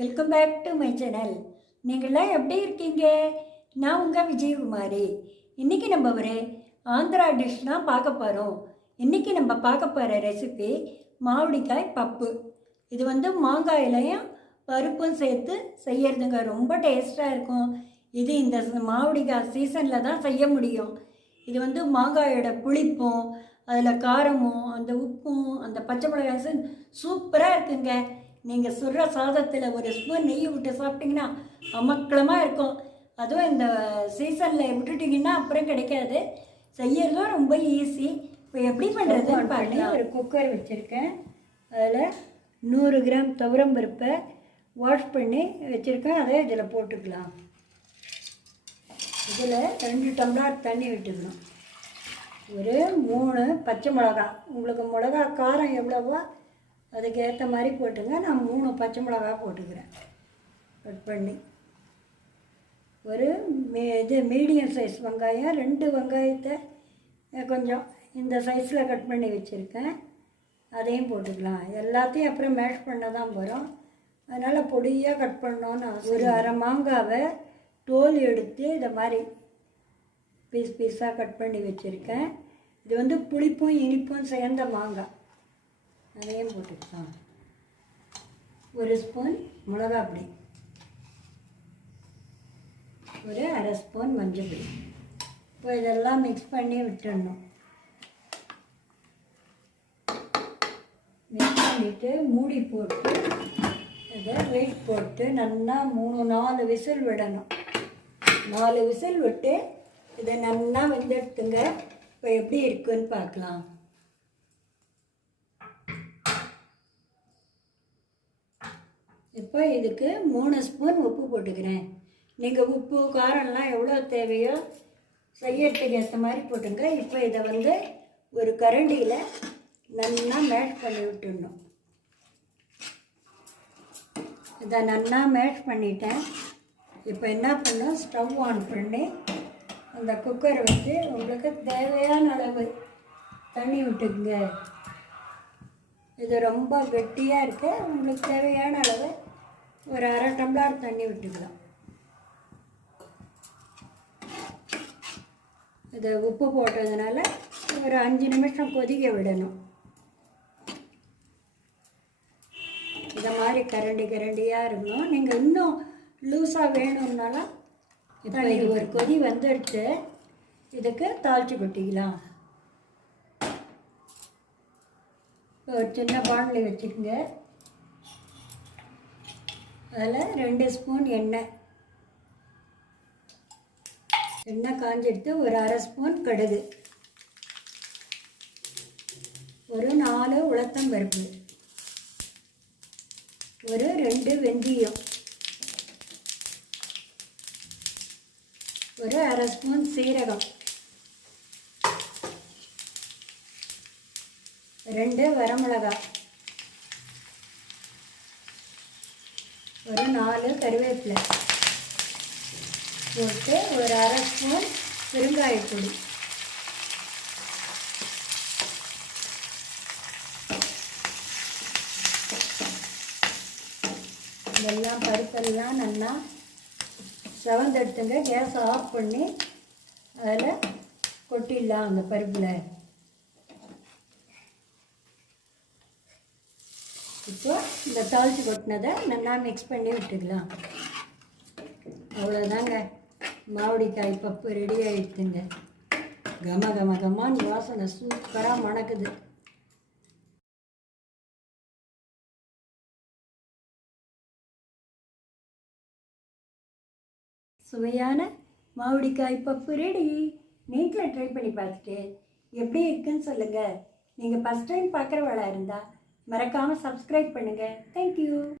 Welcome back to my channel. நீங்களாம் எப்படி இருக்கீங்க? நான் உங்கள் விஜயகுமாரி. இன்றைக்கி நம்ம ஒரு ஆந்திரா டிஷ் தான் பார்க்க போகிறோம். இன்றைக்கி நம்ம பார்க்க போகிற ரெசிபி மாவடிக்காய் பப்பு. இது மாங்காயிலையும் பருப்பும் சேர்த்து செய்யறதுங்க, ரொம்ப டேஸ்ட்டாக இருக்கும். இது இந்த மாவடிக்காய் சீசனில் தான் செய்ய முடியும். இது மாங்காயோட புளிப்பும் அதில் காரமும் அந்த உப்பும் அந்த பச்சை மிளகாய் சூப்பராக இருக்குங்க. நீங்கள் சுடுற சாதத்தில் ஒரு ஸ்பூன் நெய் விட்டு சாப்பிட்டிங்கன்னா அமக்கலமாக இருக்கும். அதுவும் இந்த சீசனில் விட்டுட்டிங்கன்னா அப்புறம் கிடைக்காது. செய்யறதும் ரொம்ப ஈஸி. இப்போ எப்படி பண்ணுறதுன்னு பாருங்க. ஒரு குக்கர் வச்சுருக்கேன். அதில் 100 கிராம் துவரம் பருப்பை வாஷ் பண்ணி வச்சுருக்கேன். அதை இதில் போட்டுக்கலாம். இதில் 2 டம்ளர் தண்ணி விட்டுக்கணும். ஒரு 3 பச்சை மிளகா, உங்களுக்கு மிளகா காரம் எவ்வளவோ அதுக்கு ஏற்ற மாதிரி போட்டுங்க. நான் 3 பச்சை மிளகா போட்டுக்கிறேன் கட் பண்ணி. ஒரு மீடியம் சைஸ் வெங்காயம், 2 வெங்காயத்தை கொஞ்சம் இந்த சைஸில் கட் பண்ணி வச்சுருக்கேன். அதையும் போட்டுக்கலாம். எல்லாத்தையும் அப்புறம் மேஷ் பண்ண தான் போகிறோம், அதனால் பொடியாக கட் பண்ணோன்னு. ஒரு அரை மாங்காவை தோல் எடுத்து இதை மாதிரி பீஸாக கட் பண்ணி வச்சுருக்கேன். இது புளிப்பும் இனிப்பும் சேர்ந்த மாங்காய், அதையும் போட்டுக்கலாம். ஒரு ஸ்பூன் மிளகாப்பொடி, ஒரு அரை ஸ்பூன் மஞ்சள் பொடி. இப்போ இதெல்லாம் மிக்ஸ் பண்ணி விட்டுடணும். மிக்ஸ் பண்ணிவிட்டு மூடி போட்டு இதை வெயிட் போட்டு நல்லா 3-4 விசில் விடணும். 4 விசில் விட்டு இதை நல்லா வெந்தெடுத்துங்க. இப்போ எப்படி இருக்குன்னு பார்க்கலாம். இப்போ இதுக்கு 3 ஸ்பூன் உப்பு போட்டுக்கிறேன். நீங்கள் உப்பு காரம்லாம் எவ்வளோ தேவையோ செய்யறதுக்கு ஏற்ற மாதிரி போட்டுங்க. இப்போ இதை ஒரு கரண்டியில் நல்லா மேஷ் பண்ணி விட்டுடணும். இதை நல்லா மேஷ் பண்ணிட்டேன். இப்போ என்ன பண்ணோம், ஸ்டவ் ஆன் பண்ணி அந்த குக்கரை வச்சு உங்களுக்கு தேவையான அளவு தண்ணி விட்டுக்குங்க. இது ரொம்ப கெட்டியாக இருக்கு. உங்களுக்கு தேவையான அளவு ஒரு அரை டம்ளர் தண்ணி விட்டுக்கலாம். இது உப்பு போட்டதுனால ஒரு 5 நிமிஷம் கொதிக்க விடணும். இதை மாதிரி கரண்டியாக இருக்கணும். நீங்கள் இன்னும் லூஸாக வேணும்னாலும் இப்போ இது ஒரு கொதி வந்துடுத்து. இதுக்கு தாளித்து கொட்டிக்கலாம். ஒரு சின்ன பாண்டில் வச்சுக்கோங்க. அதில் 2 ஸ்பூன் எண்ணெய் காஞ்செடுத்து ஒரு அரை ஸ்பூன் கடுகு, ஒரு 4 உளுத்தம்பருப்பு, ஒரு 2 வெந்தயம், ஒரு அரை ஸ்பூன் சீரகம், 2 வரமிளகாய், ஒரு 4 கருவேப்பிலை போட்டு ஒரு அரை ஸ்பூன் பெருங்காயப்பொடி, இதெல்லாம் பருப்பெல்லாம் நல்லா செவந்தெடுத்துங்க. கேஸை ஆஃப் பண்ணி அதில் கொட்டிடலாம். அந்த பருப்பில் இப்போ இந்த தாளித்து கொட்டினதை நல்லா மிக்ஸ் பண்ணி விட்டுக்கலாம். அவ்வளோதாங்க, மாவடிக்காய் பப்பு ரெடி ஆகிடுதுங்க. கம வாசனை சூப்பராக மணக்குது. சுவையான மாவடிக்காய் பப்பு ரெடி. நீங்களும் ட்ரை பண்ணி பார்த்துட்டு எப்படி இருக்குன்னு சொல்லுங்கள். நீங்கள் ஃபஸ்ட் டைம் பார்க்குறவளா இருந்தால் மறக்காமல் சப்ஸ்கிரைப் பண்ணுங்கள். தேங்க்யூ.